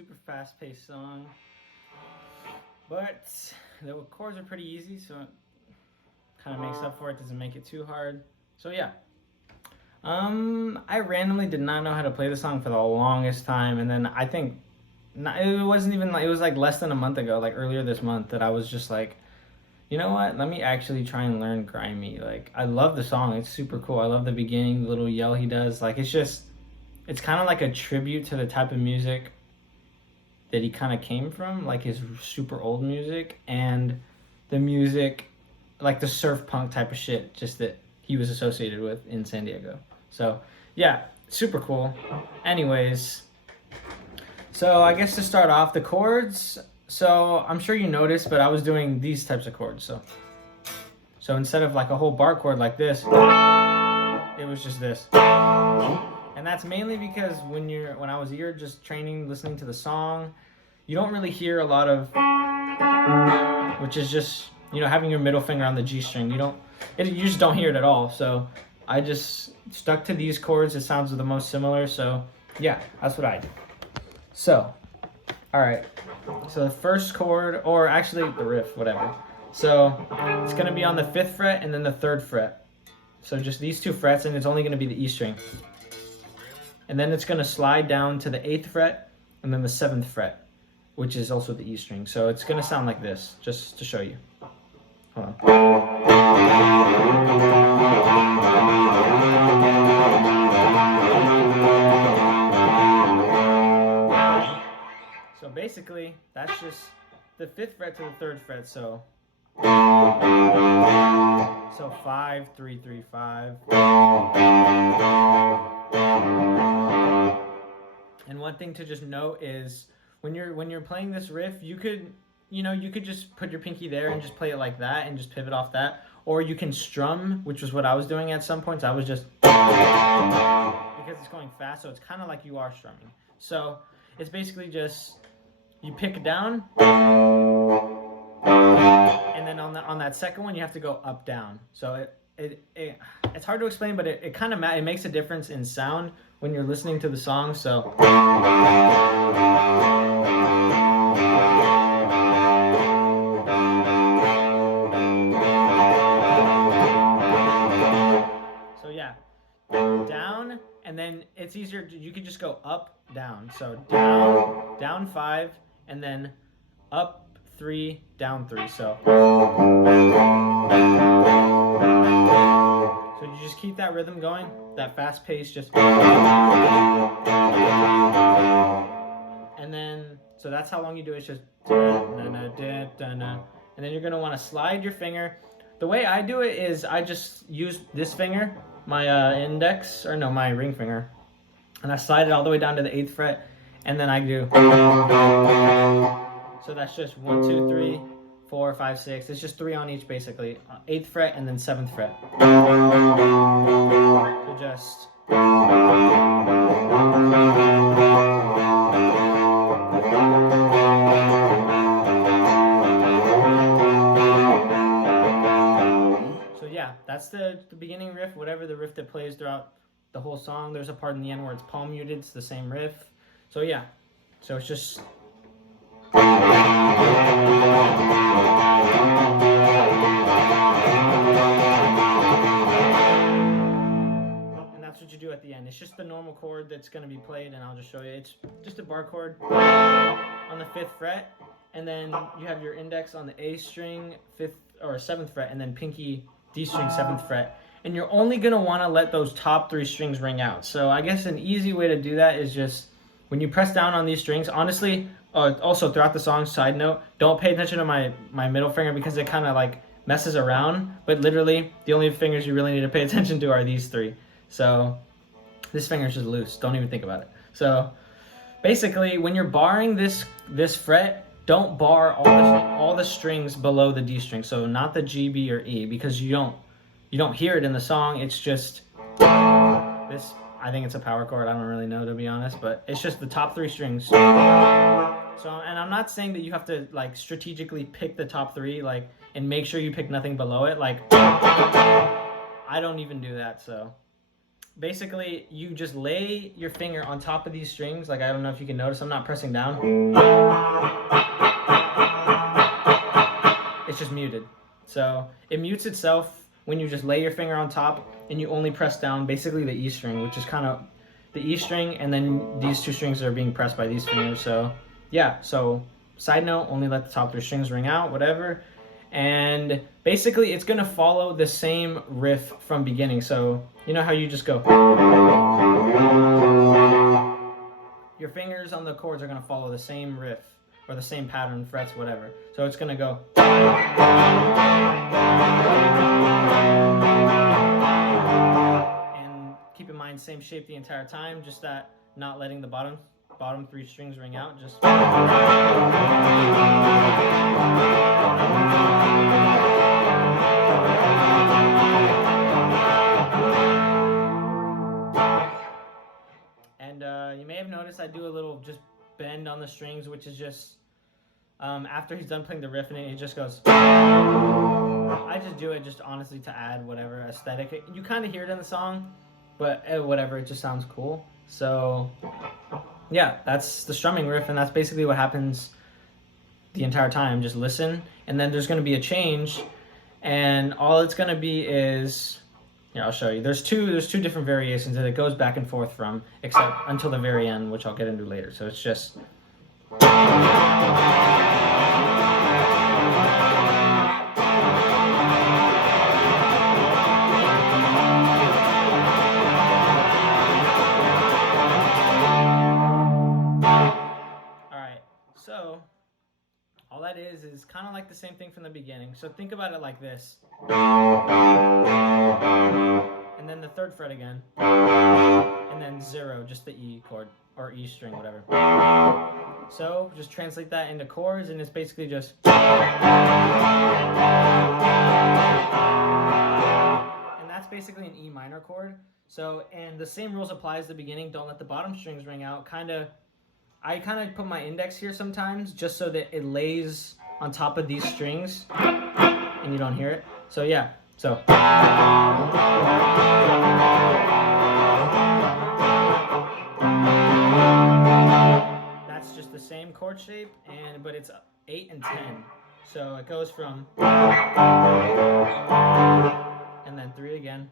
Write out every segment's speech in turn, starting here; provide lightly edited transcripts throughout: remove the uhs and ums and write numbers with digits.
super fast-paced song, but the chords are pretty easy, so it kind of makes up for it. Doesn't make it too hard. So yeah, I randomly did not know how to play the song for the longest time, and then I think it wasn't even like, it was like less than a month ago, like earlier this month, that I was just like, you know what? Let me actually try and learn Grimey. Like, I love the song. It's super cool. I love the beginning, the little yell he does. Like, it's kind of like a tribute to the type of music that he kind of came from, like his super old music and the music, like the surf punk type of shit, just that he was associated with in San Diego. So, yeah, super cool. Anyways, so I guess to start off, the chords. So I'm sure you noticed, but I was doing these types of chords. So instead of like a whole bar chord like this, it was just this. And that's mainly because when I was here just training, listening to the song, you don't really hear a lot of, which is just, having your middle finger on the G string. You just don't hear it at all. So I just stuck to these chords. It sounds the most similar. So yeah, that's what I did. So, all right. So the first chord, or actually the riff, whatever. So it's going to be on the 5th fret and then the 3rd fret. So just these 2 frets, and it's only going to be the E string. And then it's going to slide down to the 8th fret and then the 7th fret, which is also the E string. So it's going to sound like this, just to show you. Hold on. So basically, that's just the 5th fret to the 3rd fret. So 5, 3, 3, 5. And one thing to just note is when you're playing this riff, you could just put your pinky there and just play it like that and just pivot off that, or you can strum, which was what I was doing at some points. I was just, because it's going fast, so it's kind of like you are strumming. So it's basically just, you pick down, and then on that second one you have to go up down. So it's hard to explain, but it kind of makes a difference in sound when you're listening to the song. So yeah, down, and then it's easier. You can just go up, down. So down 5, and then up 3, down 3. So you just keep that rhythm going, that fast pace, just, and then, so that's how long you do it. It's just, and then you're going to want to slide your finger. The way I do it is I just use this finger, my my ring finger, and I slide it all the way down to the 8th fret, and then I do, so that's just 1, 2, 3, 4, 5, 6. It's just 3 on each, basically. 8th fret and then 7th fret. So just. So yeah, that's the beginning riff, whatever the riff that plays throughout the whole song. There's a part in the end where it's palm muted. It's the same riff. So yeah, so it's just. And that's what you do at the end. It's just the normal chord that's going to be played, and I'll just show you. It's just a bar chord on the 5th fret, and then you have your index on the A string, 5th or 7th fret, and then pinky D string, 7th fret. And you're only going to want to let those top 3 strings ring out. So I guess an easy way to do that is just when you press down on these strings, honestly, also throughout the song, side note, don't pay attention to my middle finger because it kind of like messes around. But literally, the only fingers you really need to pay attention to are these 3. So this finger's just loose. Don't even think about it. So basically, when you're barring this fret, don't bar all the strings below the D string. So not the G, B, or E, because you don't hear it in the song. It's just this. I think it's a power chord. I don't really know, to be honest, but it's just the top 3 strings. So, and I'm not saying that you have to like strategically pick the top 3, like, and make sure you pick nothing below it. Like, I don't even do that. So, basically you just lay your finger on top of these strings. Like, I don't know if you can notice, I'm not pressing down. It's just muted. So it mutes itself when you just lay your finger on top and you only press down basically the E string, which is kind of the E string, and then these two strings are being pressed by these fingers. So yeah, so side note, only let the top 3 strings ring out, whatever. And basically it's gonna follow the same riff from beginning. So you know how you just go, your fingers on the chords are gonna follow the same riff or the same pattern, frets, whatever. So it's gonna go. And keep in mind, same shape the entire time, just that not letting the bottom 3 strings ring out, just. And you may have noticed I do a little just bend on the strings, which is just after he's done playing the riff and it just goes. I just do it just honestly to add whatever aesthetic. You kind of hear it in the song, but whatever, it just sounds cool. So yeah, that's the strumming riff, and that's basically what happens the entire time. Just listen, and then there's going to be a change, and all it's going to be is, yeah, I'll show you. There's two different variations that it goes back and forth from, except until the very end, which I'll get into later. So it's just. So all that is kind of like the same thing from the beginning. So think about it like this. And then the 3rd fret again. And then 0, just the E chord or E string, whatever. So just translate that into chords, and it's basically just. And that's basically an E minor chord. So, and the same rules apply as the beginning. Don't let the bottom strings ring out. I kind of put my index here sometimes just so that it lays on top of these strings and you don't hear it. So yeah, so. That's just the same chord shape, but it's 8 and 10. So it goes from, and then 3 again.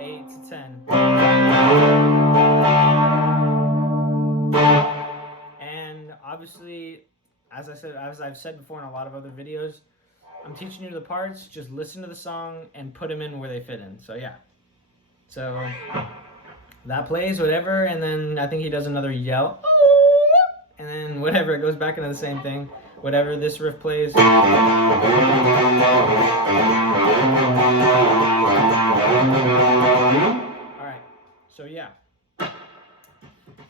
8 to 10. And obviously, as I've said before in a lot of other videos, I'm teaching you the parts. Just listen to the song and put them in where they fit in. So yeah. So that plays, whatever, and then I think he does another yell, and then whatever, it goes back into the same thing. Whatever this riff plays. Alright, so yeah.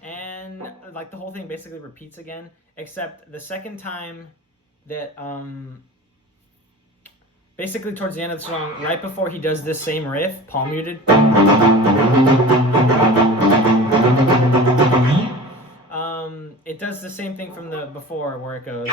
And like the whole thing basically repeats again, except the second time that basically towards the end of the song, right before he does this same riff, palm muted, it does the same thing from the before where it goes.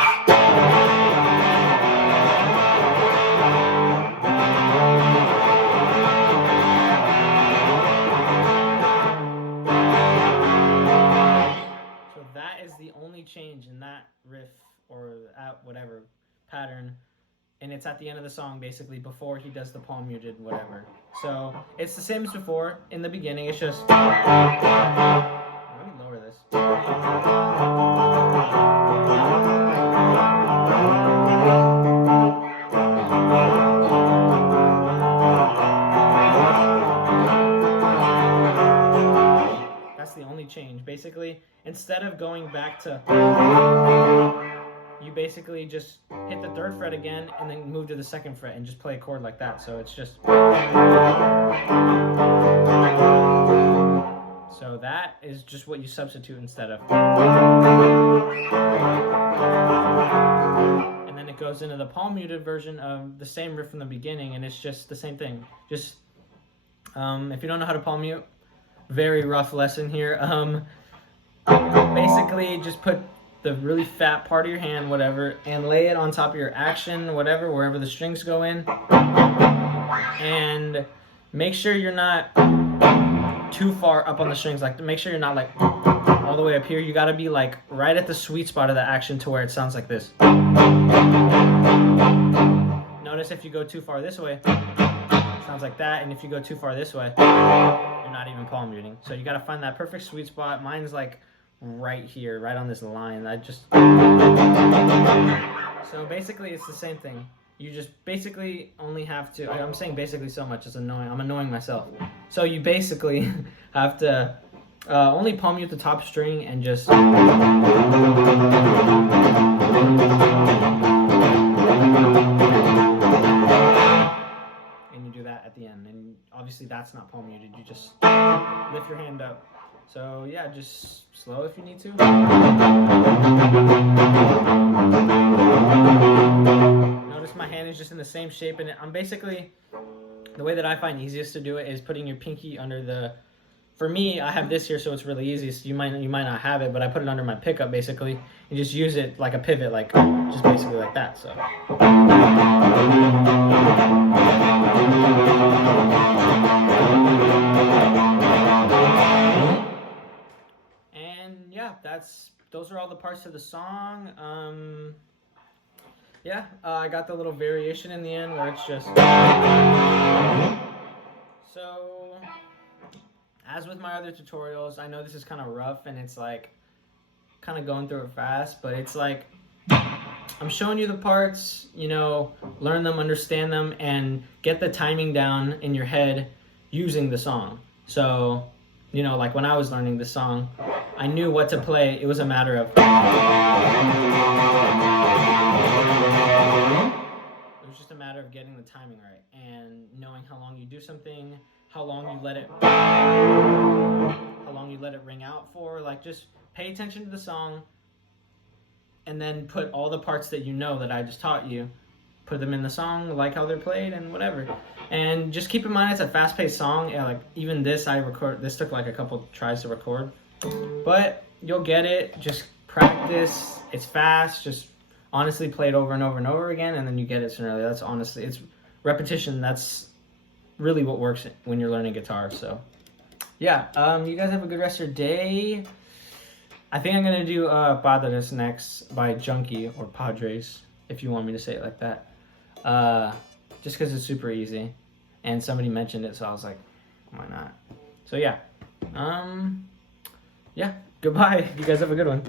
So that is the only change in that riff or that whatever pattern. And it's at the end of the song, basically, before he does the palm muted, whatever. So it's the same as before. In the beginning, it's just. Let me lower this. That's the only change. Basically, instead of going back to. You basically just hit the 3rd fret again and then move to the 2nd fret and just play a chord like that. So it's just. So that is just what you substitute instead of. And then it goes into the palm muted version of the same riff from the beginning, and it's just the same thing. Just if you don't know how to palm mute, very rough lesson here. Basically just put the really fat part of your hand, whatever, and lay it on top of your action, whatever, wherever the strings go in. And make sure you're not too far up on the strings. Like, make sure you're not like all the way up here. You got to be like right at the sweet spot of the action to where it sounds like this. Notice if you go too far this way, it sounds like that, and if you go too far this way, you're not even palm muting. So you got to find that perfect sweet spot. Mine's like right here, right on this line. So basically it's the same thing. You just basically only have to, I'm saying basically so much, it's annoying. I'm annoying myself. So you basically have to only palm mute the top string and just at the end, and obviously that's not palm muted. You just lift your hand up. So yeah, just slow if you need to. Notice my hand is just in the same shape, and I'm basically, the way that I find easiest to do it is putting your pinky under the, for me, I have this here, so it's really easy. So you might not have it, but I put it under my pickup basically, and just use it like a pivot, like just basically like that. So. And yeah, those are all the parts of the song. Yeah, I got the little variation in the end where it's just. So, as with my other tutorials, I know this is kind of rough and it's like kind of going through it fast, but it's like I'm showing you the parts, you know, learn them, understand them, and get the timing down in your head using the song. So, you know, like when I was learning the song, I knew what to play. It was a matter of, it was just a matter of getting the timing right and knowing how long you do something, how long you let it ring out for. Like, just pay attention to the song and then put all the parts that you know that I just taught you, put them in the song, like how they're played and whatever. And just keep in mind it's a fast-paced song. Yeah, like even this this took like a couple tries to record, but you'll get it. Just practice. It's fast. Just honestly play it over and over and over again, and then you get it sooner or later. That's honestly, it's repetition. That's really what works when you're learning guitar. So yeah, you guys have a good rest of your day. I think I'm gonna do Padres next by Junkie, or Padres, if you want me to say it like that. Just because it's super easy, and somebody mentioned it, so I was like, why not? So yeah, yeah. Goodbye. You guys have a good one.